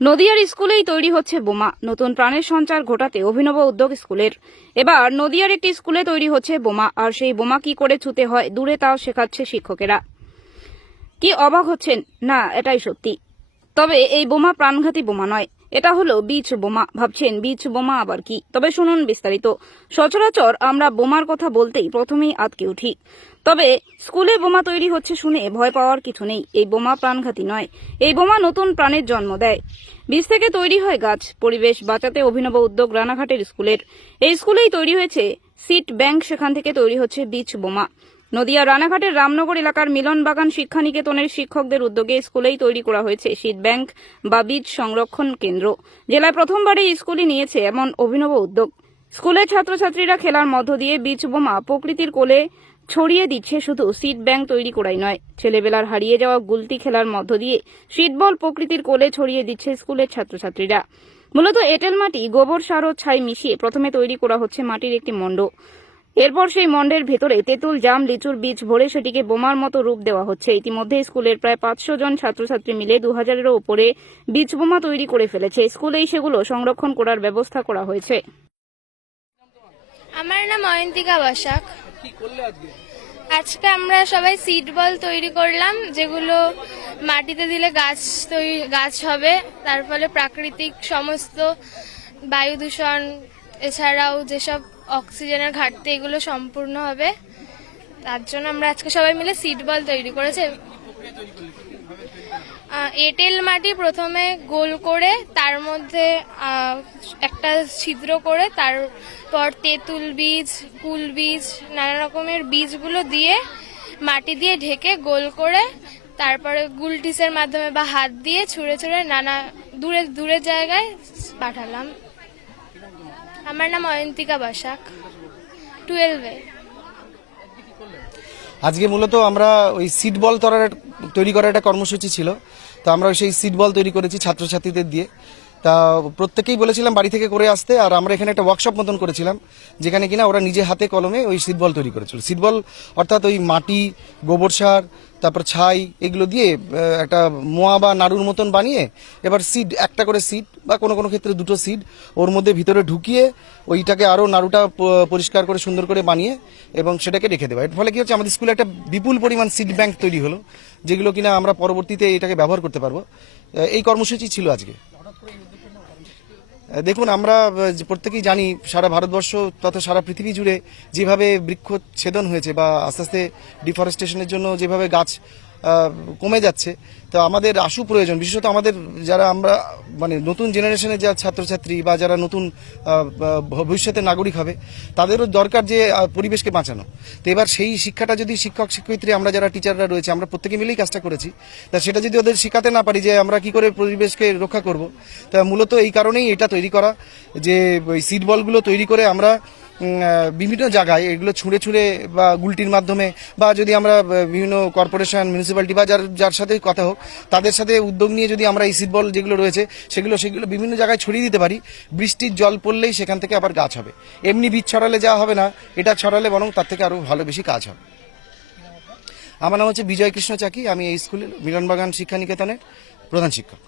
নদিয়ার স্কুলেই তৈরি হচ্ছে বোমা। নতুন প্রাণের সঞ্চার ঘটাতে অভিনব উদ্যোগ স্কুলের। এবার নদিয়ার একটি স্কুলে তৈরি হচ্ছে বোমা, আর সেই বোমা কি করে ছুতে হয়, দূরে তাও শেখাচ্ছে শিক্ষকেরা। কি অবাক হচ্ছেন? না, এটাই সত্যি। তবে এই বোমা প্রাণঘাতী বোমা নয় এটা হলো বীজ বোমা। ভাবছেন, বীজ বোমা আবার কি? তবে শুনুন বিস্তারিত। সচরাচর আমরা বোমার কথা বলতেই প্রথমেই আটকে উঠি। তবে স্কুলে বোমা তৈরি হচ্ছে শুনে ভয় পাওয়ার কিছু নেই। এই বোমা প্রাণঘাতী নয়। এই বোমা নতুন প্রাণের জন্ম দেয়। বীজ থেকে তৈরি হয় গাছ। পরিবেশ বাঁচাতে অভিনব উদ্যোগ রানাঘাটের স্কুলের। এই স্কুলেই তৈরি হয়েছে সিট ব্যাংক। সেখান থেকে তৈরি হচ্ছে বীজ বোমা। নদিয়া রানাঘাটের রামনগর এলাকার মিলনবাগান শিক্ষানিকেতনের শিক্ষকদের উদ্যোগে স্কুলেই তৈরি করা হয়েছে শীত ব্যাংক বা বীজ সংরক্ষণ কেন্দ্র। জেলায় প্রথমবারে স্কুলই নিয়েছে এমন অভিনব উদ্যোগ। স্কুলের ছাত্রছাত্রীরা খেলার মধ্য দিয়ে বীজ বোমা প্রকৃতির কোলে ছড়িয়ে দিচ্ছে শুধু সিট ব্যাংক তৈরি করাই নয়। ছেলেবেলার হারিয়ে যাওয়া গুলতি খেলার মধ্য দিয়ে শীতবল প্রকৃতির কোলে ছড়িয়ে দিচ্ছে স্কুলের ছাত্রছাত্রীরা। মূলত এঁটেল মাটি, গোবর সার ও ছাই মিশিয়ে প্রথমে তৈরি করা হচ্ছে মাটির একটি মণ্ড। এরপর সেই মন্ডের ভেতরে তেঁতুল জাম লিচুর বীজ ভরে সেটিকে বোমার মতো রূপ দেওয়া হচ্ছে। ইতিমধ্যে স্কুলের প্রায় পাঁচশো জন ছাত্রছাত্রী মিলে দু হাজারেরও উপরে বীজ বোমা তৈরি করে ফেলেছে। স্কুলেই সেগুলো সংরক্ষণ করার ব্যবস্থা করা হয়েছে। আমার নাম অয়ন্তিকা বসাক। আজকে? আজকে আমরা সবাই সিড বল তৈরি করলাম যেগুলো মাটিতে দিলে গাছ তৈরি গাছ হবে। তার ফলে প্রাকৃতিক সমস্ত বায়ু দূষণ এছাড়াও যেসব অক্সিজেনের ঘাটতি এগুলো সম্পূর্ণ হবে। তার জন্য আমরা আজকে সবাই মিলে সিট বল তৈরি করেছি। এঁটেল মাটি প্রথমে গোল করে, তার মধ্যে একটা ছিদ্র করে, তারপর তেঁতুল বীজ, কুল বীজ, নানা রকমের বীজগুলো দিয়ে মাটি দিয়ে ঢেকে গোল করে, তারপরে গুলটিসের মাধ্যমে বা হাত দিয়ে ছুঁড়ে ছুঁড়ে নানা, দূরে, দূরের জায়গায় পাঠালাম। আমার নাম অয়ন্তিকা বসাক টুয়েলভে আজকে মূলত আমরা ওই সিট বল তৈরি করার একটা কর্মসূচি ছিল। তো আমরা সেই সিট বল তৈরি করেছি ছাত্রছাত্রীদের দিয়ে। তা প্রত্যেকেই বলেছিলাম বাড়ি থেকে করে আসতে, আর আমরা এখানে একটা ওয়ার্কশপ মতন করেছিলাম, যেখানে কিনা ওরা নিজে হাতে কলমে ওই সিট বল তৈরি করেছিল। সিট বল অর্থাৎ ওই মাটি, গোবর সার তারপর ছাই, এগুলো দিয়ে একটা মোয়া বা নাড়ুর মতন বানিয়ে, এবার সিড একটা করে সিড বা কোনো কোনো ক্ষেত্রে দুটো সিড ওর মধ্যে ভিতরে ঢুকিয়ে ওইটাকে আরও নাড়ুটা পরিষ্কার করে সুন্দর করে বানিয়ে এবং সেটাকে রেখে দেওয়া এর ফলে কী হচ্ছে, আমাদের স্কুলে একটা বিপুল পরিমাণ সিড ব্যাংক তৈরি হলো, যেগুলো কিনা আমরা পরবর্তীতে এটাকে ব্যবহার করতে পারব। এই কর্মসূচি ছিল আজকে। দেখুন, আমরা প্রত্যেকেই জানি সারা ভারতবর্ষ তথা সারা পৃথিবী জুড়ে যেভাবে বৃক্ষ ছেদন হয়েছে বা আস্তে আস্তে ডিফরেস্টেশনের জন্য যেভাবে গাছ কমে যাচ্ছে। তো আমাদের আশু প্রয়োজন বিশেষত আমাদের যারা আমরা মানে নতুন জেনারেশনের যারা ছাত্রছাত্রী বা যারা নতুন আহ, নাগরিক হবে তাদেরও দরকার যে পরিবেশকে বাঁচানো। তো এবার সেই শিক্ষাটা যদি শিক্ষক শিক্ষয়িত্রী আমরা যারা টিচাররা রয়েছে আমরা প্রত্যেকে মিলেই কাজটা করেছি। তা সেটা যদি ওদের শেখাতে না পারি যে আমরা কি করে পরিবেশকে রক্ষা করব তা মূলত এই কারণেই এটা তৈরি করা যে সিট বলগুলো তৈরি করে আমরা বিভিন্ন জায়গায় এগুলো ছুঁড়ে ছুঁড়ে বা গুলটির মাধ্যমে বা যদি আমরা বিভিন্ন কর্পোরেশন মিউনিসিপ্যালিটি বা যার যার সাথে কথা হোক, তাদের সাথে উদ্যোগ নিয়ে যদি আমরা এই বল যেগুলো রয়েছে, সেগুলো সেগুলো বিভিন্ন জায়গায় ছড়িয়ে দিতে পারি, বৃষ্টির জল পড়লেই সেখান থেকে আবার গাছ হবে। এমনি বীজ ছড়ালে যা হবে না, এটা ছড়ালে বরং তার থেকে আরও ভালো বেশি কাজ হবে। আমার নাম হচ্ছে বিজয় কৃষ্ণ চাকি, আমি এই স্কুলের মিলনবাগান শিক্ষা নিকেতনের প্রধান শিক্ষক।